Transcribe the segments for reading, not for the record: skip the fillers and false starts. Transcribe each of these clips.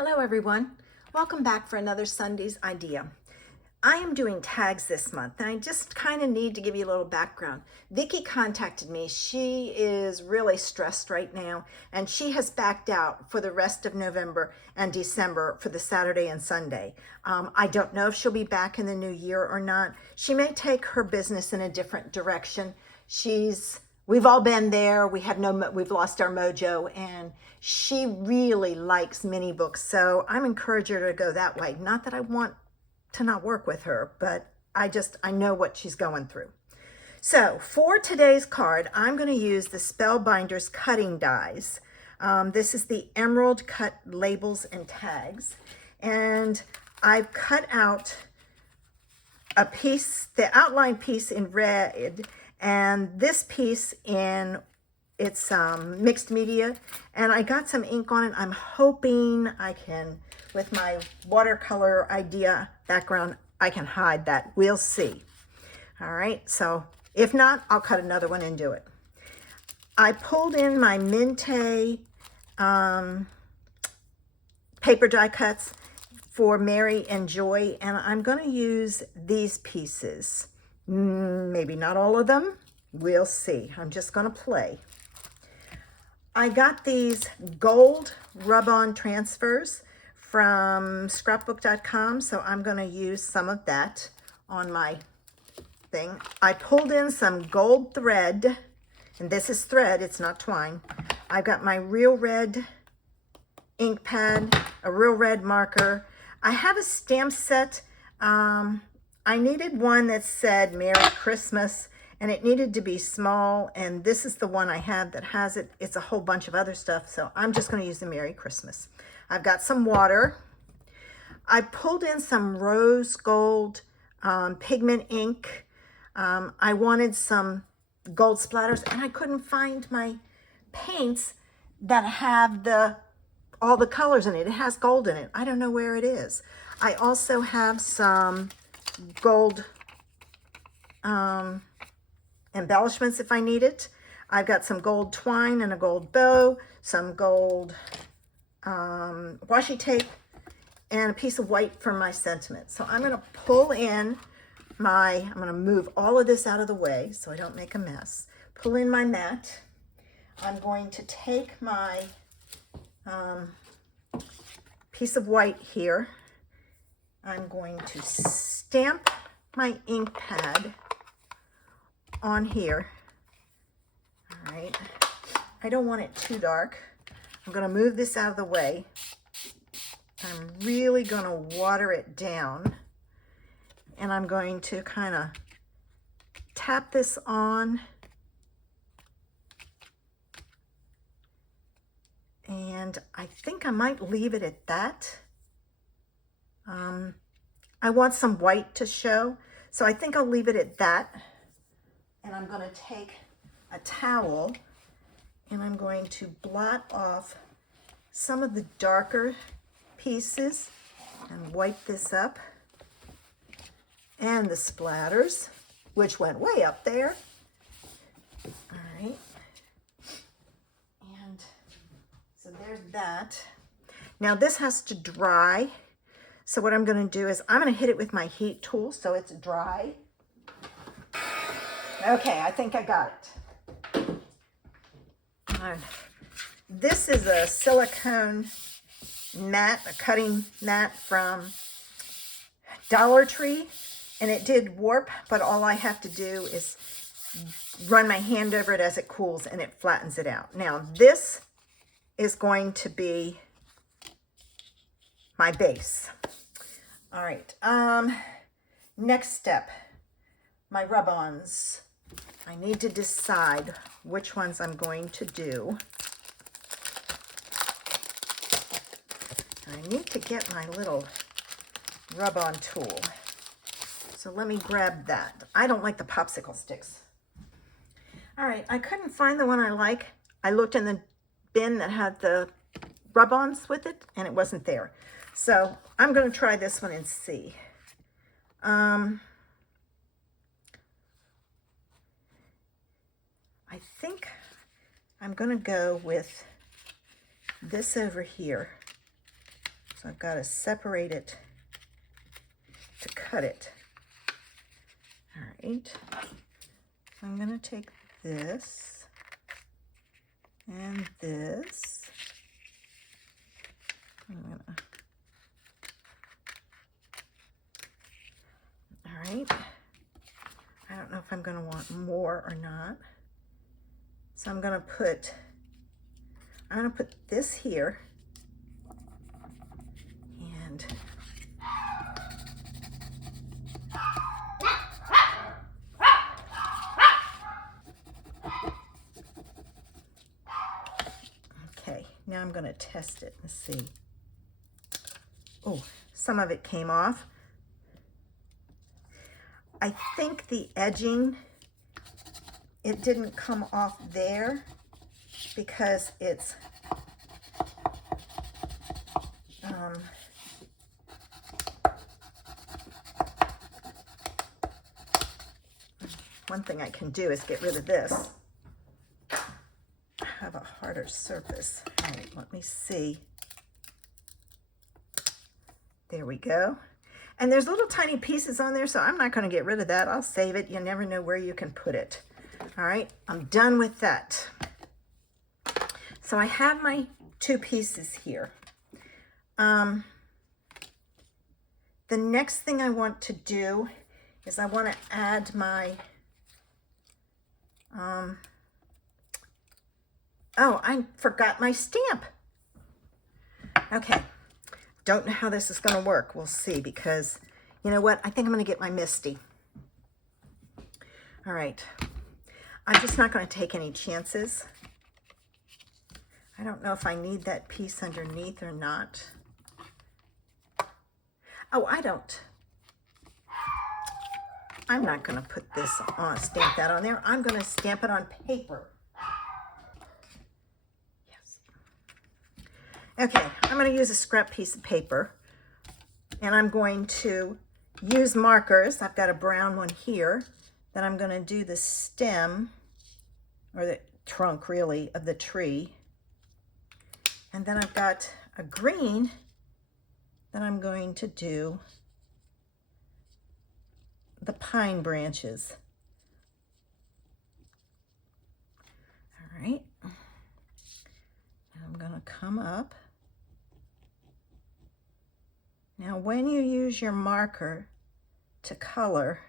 Hello everyone. Welcome back for another Sunday's Idea. I am doing tags this month and I just kind of need to give you a little background. Vicki contacted me. She is really stressed right now and she has backed out for the rest of November and December for the Saturday and Sunday. I don't know if she'll be back in the new year or not. She may take her business in a different direction. We've all been there. We've lost our mojo, and she really likes mini books. So I'm encouraging her to go that way. Not that I want to not work with her, but I know what she's going through. So for today's card, I'm going to use the Spellbinders cutting dies. This is the Emerald Cut Labels and Tags. And I've cut out a piece, the outline piece in red, and this piece in it's mixed media, and I got some ink on it. I'm hoping I can, with my watercolor idea background, I can hide that. We'll see. All right, so if not, I'll cut another one and do it. I pulled in my Mintay paper die cuts for Mary and Joy, and I'm going to use these pieces. Maybe not all of them. We'll see. I'm just going to play. I got these gold rub-on transfers from scrapbook.com, so I'm going to use some of that on my thing. I pulled in some gold thread, and this is thread, it's not twine. I've got my Real Red ink pad, a Real Red marker. I have a stamp set. I needed one that said Merry Christmas, and it needed to be small, and this is the one I have that has it. It's a whole bunch of other stuff, so I'm just going to use the Merry Christmas. I've got some water. I pulled in some rose gold pigment ink. I wanted some gold splatters, and I couldn't find my paints that have all the colors in it. It has gold in it. I don't know where it is. I also have some gold embellishments if I need it. I've got some gold twine and a gold bow, some gold washi tape, and a piece of white for my sentiment. So I'm going to pull in I'm going to move all of this out of the way so I don't make a mess. Pull in my mat. I'm going to take my piece of white here. I'm going to stamp my ink pad on here. All right. I don't want it too dark. I'm going to move this out of the way. I'm really going to water it down. And I'm going to kind of tap this on. And I think I might leave it at that. I want some white to show, so I think I'll leave it at that. And I'm going to take a towel and I'm going to blot off some of the darker pieces and wipe this up. And the splatters, which went way up there. All right. And so there's that. Now this has to dry. So what I'm going to do is I'm going to hit it with my heat tool so it's dry. Okay, I think I got it. All right. This is a silicone mat, a cutting mat from Dollar Tree, and it did warp, but all I have to do is run my hand over it as it cools and it flattens it out. Now this is going to be my base. All right, next step, my rub-ons. I need to decide which ones I'm going to do. I need to get my little rub-on tool. So let me grab that. I don't like the popsicle sticks. All right, I couldn't find the one I like. I looked in the bin that had the rub-ons with it, and it wasn't there. So I'm going to try this one and see. I think I'm going to go with this over here. So I've got to separate it to cut it. All right. So I'm going to take this and this. All right. I don't know if I'm going to want more or not. So I'm going to put this here. And okay, now I'm going to test it and see. Oh, some of it came off. I think the edging, it didn't come off there because it's one thing I can do is get rid of this. I have a harder surface. All right, let me see. There we go. And there's little tiny pieces on there, so I'm not going to get rid of that. I'll save it. You never know where you can put it. All right, I'm done with that. So I have my 2 pieces here. The next thing I want to do is I want to add my, oh, I forgot my stamp. Okay. Don't know how this is going to work. We'll see, because you know what? I think I'm going to get my Misty. All right. I'm just not going to take any chances. I don't know if I need that piece underneath or not. Oh, I don't. I'm not going to put this on, stamp that on there. I'm going to stamp it on paper. Okay, I'm going to use a scrap piece of paper, and I'm going to use markers. I've got a brown one here that I'm going to do the stem, or the trunk really, of the tree. And then I've got a green that I'm going to do the pine branches. All right. And I'm going to come up. Now, when you use your marker to color,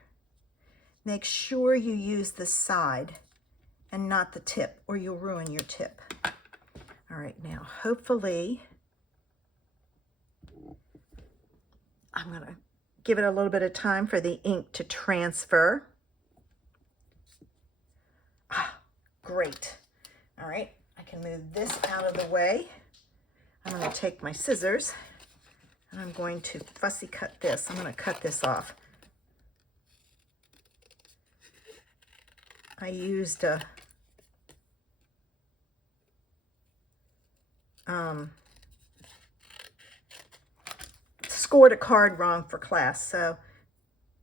make sure you use the side and not the tip, or you'll ruin your tip. All right, now, hopefully, I'm going to give it a little bit of time for the ink to transfer. Ah, great. All right, I can move this out of the way. I'm going to take my scissors, and I'm going to fussy cut this. I'm going to cut this off. I used a scored a card wrong for class, so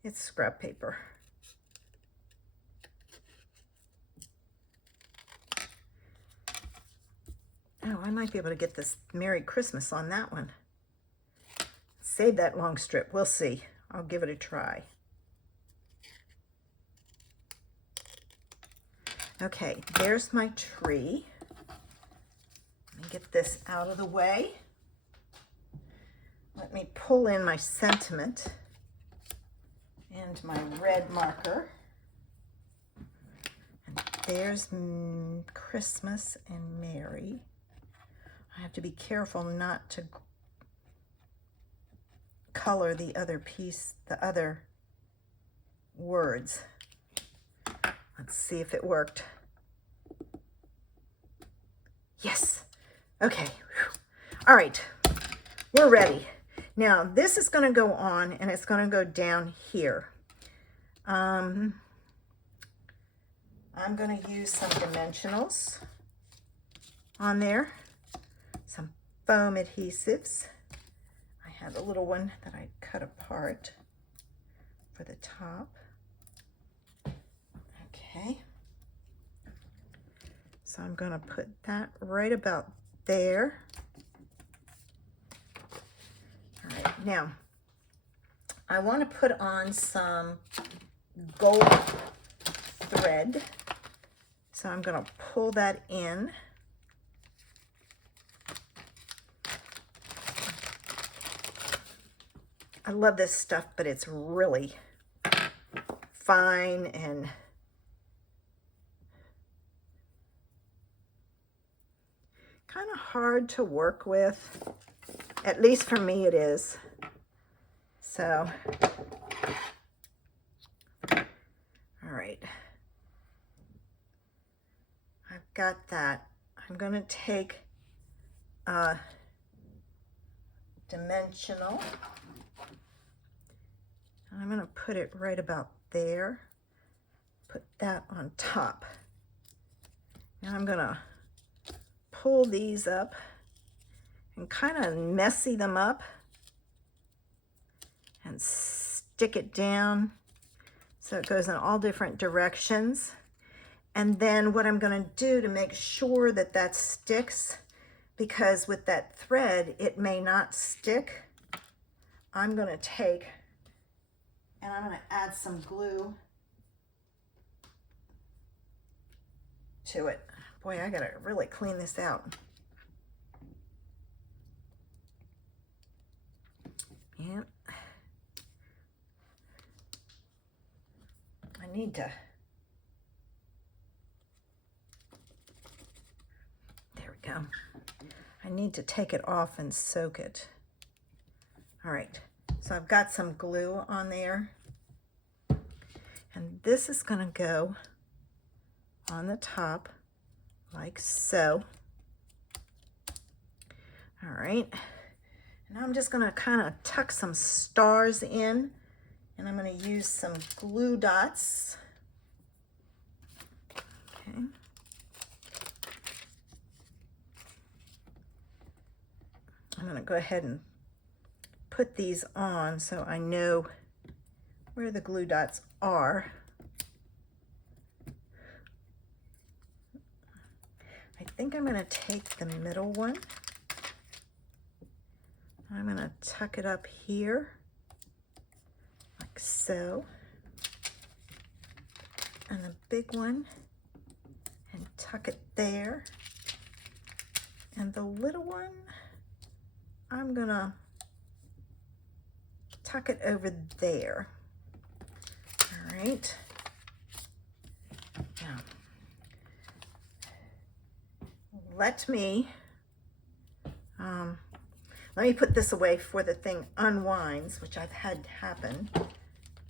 it's scrap paper. Oh, I might be able to get this Merry Christmas on that one. Save that long strip. We'll see. I'll give it a try. Okay, there's my tree. Let me get this out of the way. Let me pull in my sentiment and my red marker. And there's Christmas and Merry. I have to be careful not to color the other piece, the other words. Let's see if it worked. Yes. Okay. Whew. All right. We're ready. Now, this is going to go on, and it's going to go down here. I'm going to use some dimensionals on there, some foam adhesives. I have a little one that I cut apart for the top. Okay. So I'm going to put that right about there. Now, I want to put on some gold thread. So I'm going to pull that in. I love this stuff, but it's really fine and kind of hard to work with. At least for me it is. So, all right. I've got that. I'm going to take a dimensional. And I'm going to put it right about there. Put that on top. Now I'm going to pull these up and kind of messy them up and stick it down so it goes in all different directions. And then what I'm going to do to make sure that that sticks, because with that thread it may not stick, I'm going to take and I'm going to add some glue to it. Boy, I got to really clean this out. Yeah. I need to. There we go. I need to take it off and soak it. All right. So I've got some glue on there. And this is going to go on the top like so. All right. And I'm just going to kind of tuck some stars in, and I'm going to use some glue dots. Okay. I'm going to go ahead and put these on so I know where the glue dots are. I think I'm going to take the middle one. I'm going to tuck it up here, like so. And the big one, and tuck it there. And the little one, I'm going to tuck it over there. All right. Now, let me put this away before the thing unwinds, which I've had happen,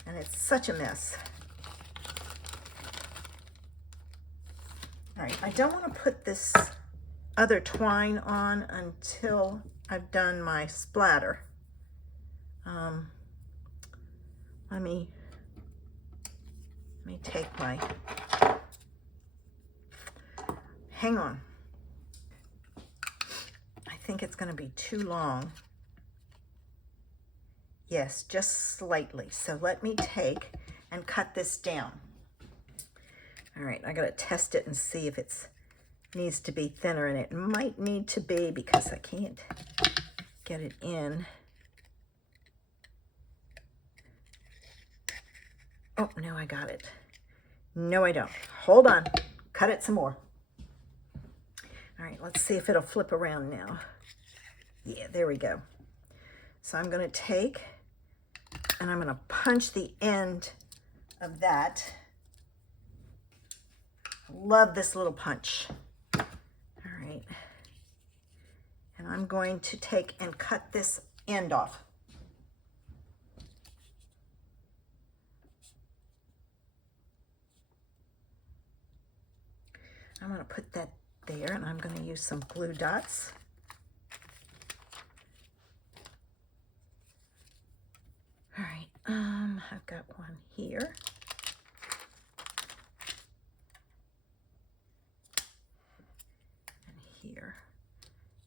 and it's such a mess. All right, I don't want to put this other twine on until I've done my splatter. Let me take my, hang on. I think it's going to be too long. Yes, just slightly. So let me take and cut this down. All right, I got to test it and see if it needs to be thinner, and it might need to be because I can't get it in. Oh, no, I got it. No, I don't. Hold on. Cut it some more. All right, let's see if it'll flip around now. Yeah, there we go. So I'm going to take and I'm going to punch the end of that. Love this little punch. All right. And I'm going to take and cut this end off. I'm going to put that there, and I'm going to use some glue dots. All right, I've got one here. And here.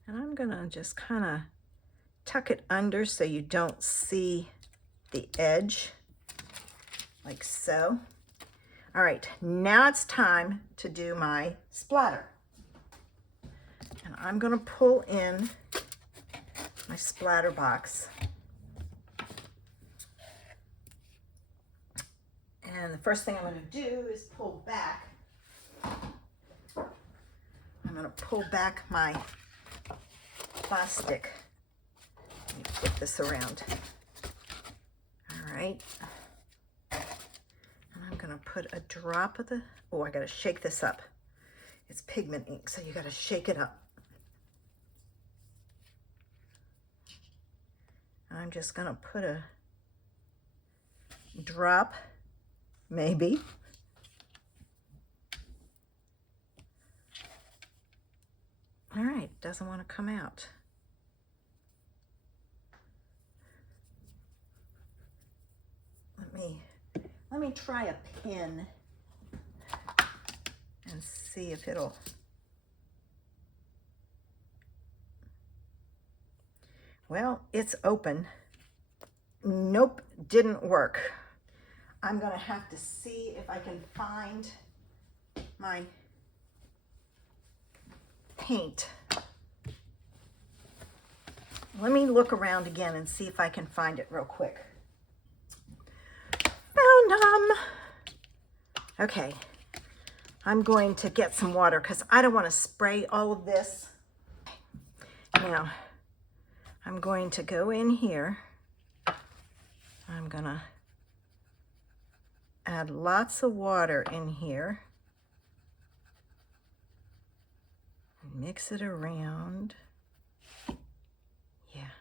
And I'm going to just kind of tuck it under so you don't see the edge, like so. All right, now it's time to do my splatter. And I'm going to pull in my splatter box. then the first thing I'm going to do is pull back. I'm going to pull back my plastic. Let me flip this around. All right. And I'm going to put a drop of the, oh, I got to shake this up. It's pigment ink, so you got to shake it up. I'm just going to put a drop, maybe. All right, doesn't want to come out. Let me try a pin and see if it'll. Well, it's open. Nope, didn't work. I'm going to have to see if I can find my paint. Let me look around again and see if I can find it real quick. Found them. Okay, I'm going to get some water because I don't want to spray all of this. Now, I'm going to go in here. I'm going to add lots of water in here. Mix it around. Yeah,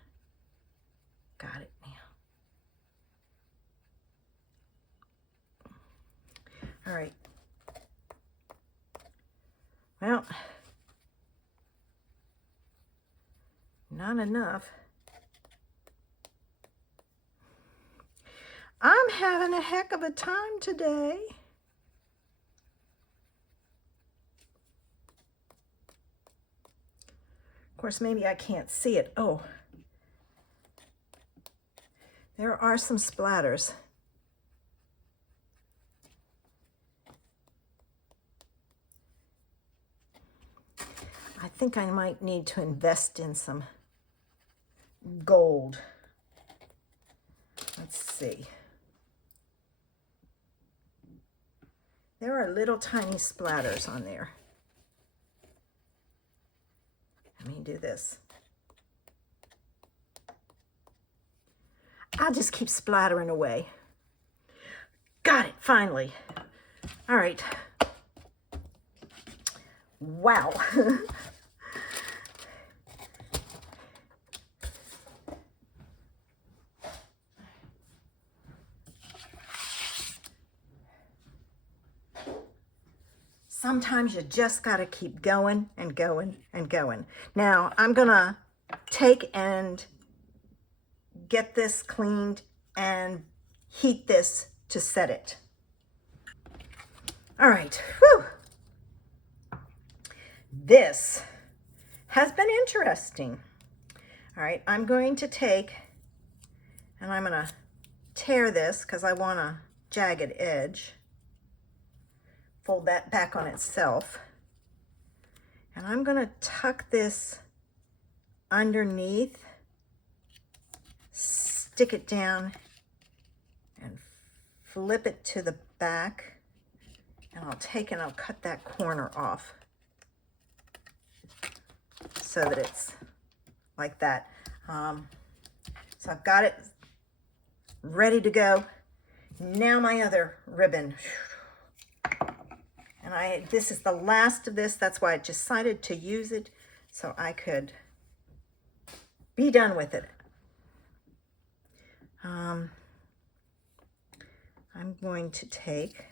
got it now. All right. Well, not enough. I'm having a heck of a time today. Of course, maybe I can't see it. Oh, there are some splatters. I think I might need to invest in some gold. Let's see. There are little tiny splatters on there. Let me do this. I'll just keep splattering away. Got it, finally. All right. Wow. Sometimes you just got to keep going and going and going. Now, I'm going to take and get this cleaned and heat this to set it. All right. Whew. This has been interesting. All right, I'm going to take and I'm going to tear this because I want a jagged edge. Fold that back on itself. And I'm going to tuck this underneath, stick it down, and flip it to the back. And I'll take and I'll cut that corner off so that it's like that. So I've got it ready to go. Now my other ribbon. And this is the last of this. That's why I decided to use it so I could be done with it. I'm going to take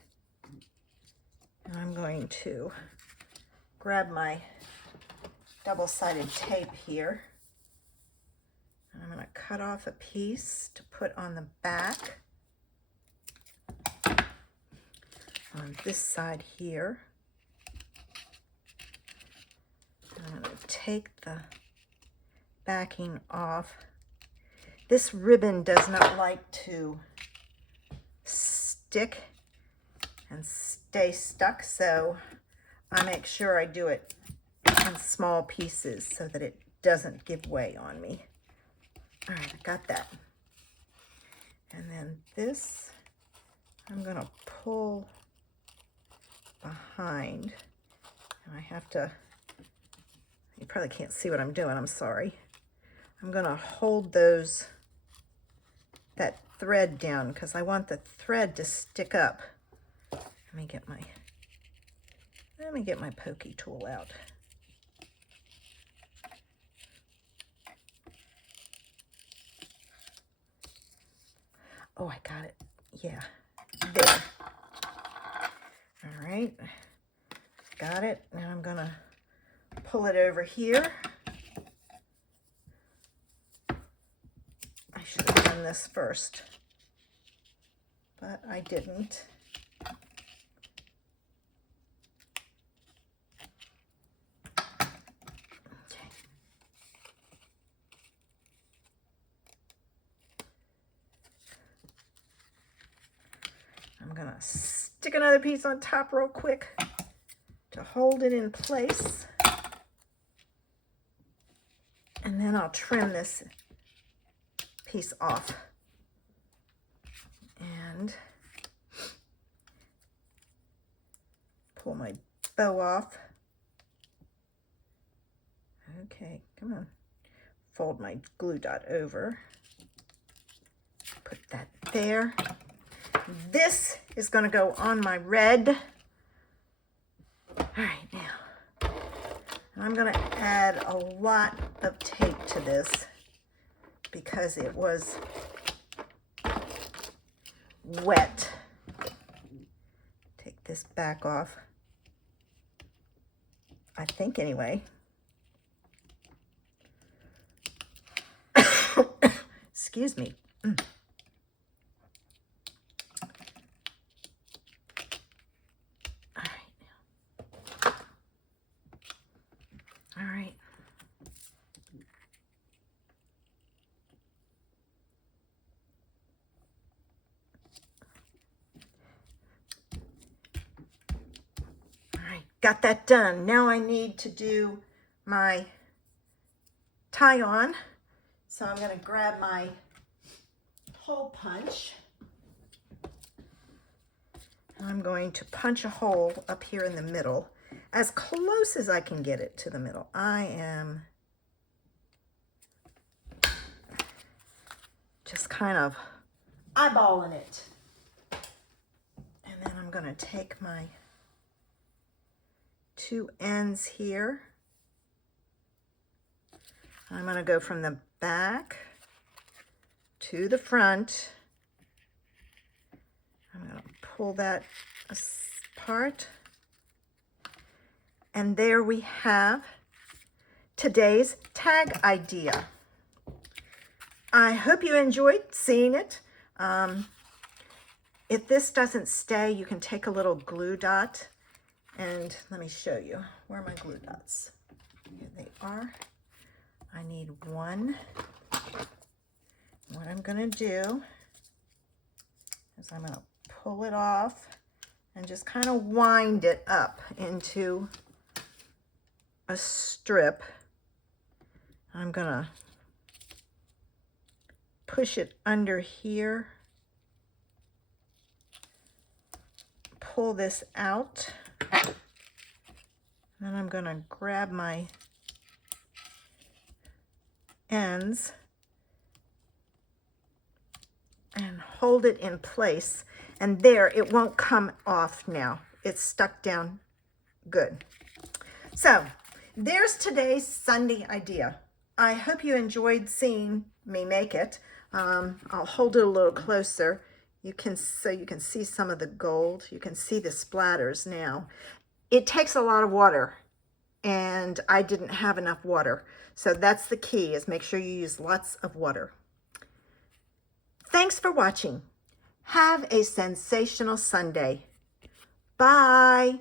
and I'm going to grab my double-sided tape here. And I'm going to cut off a piece to put on the back. On this side here. I'm going to take the backing off. This ribbon does not like to stick and stay stuck, so I make sure I do it in small pieces so that it doesn't give way on me. All right, I got that. And then this I'm going to pull behind, and I have to, you probably can't see what I'm doing, I'm sorry. I'm going to hold that thread down because I want the thread to stick up. Let me get my pokey tool out. Oh, I got it. Yeah, there. All right, got it. Now I'm gonna pull it over here. I should have done this first, but I didn't. Okay. I'm gonna stick another piece on top real quick to hold it in place. And then I'll trim this piece off. And pull my bow off. Okay, come on. Fold my glue dot over. Put that there. This is going to go on my red. All right, now. And I'm going to add a lot of tape to this because it was wet. Take this back off. I think anyway. Excuse me. All right. Got that done. Now I need to do my tie on. So I'm going to grab my hole punch. And I'm going to punch a hole up here in the middle, as close as I can get it to the middle. I am just kind of eyeballing it. And then I'm going to take my two ends here. I'm going to go from the back to the front. I'm going to pull that apart. And there we have today's tag idea. I hope you enjoyed seeing it. If this doesn't stay, you can take a little glue dot and let me show you. Where are my glue dots? Here they are. I need one. What I'm going to do is I'm going to pull it off and just kind of wind it up into a strip. I'm going to push it under here, pull this out, then I'm going to grab my ends and hold it in place, and there, it won't come off now. It's stuck down good. So there's today's Sunday idea. I hope you enjoyed seeing me make it. I'll hold it a little closer. So you can see some of the gold. You can see the splatters now. It takes a lot of water, and I didn't have enough water. So that's the key, is make sure you use lots of water. Thanks for watching. Have a sensational Sunday. Bye.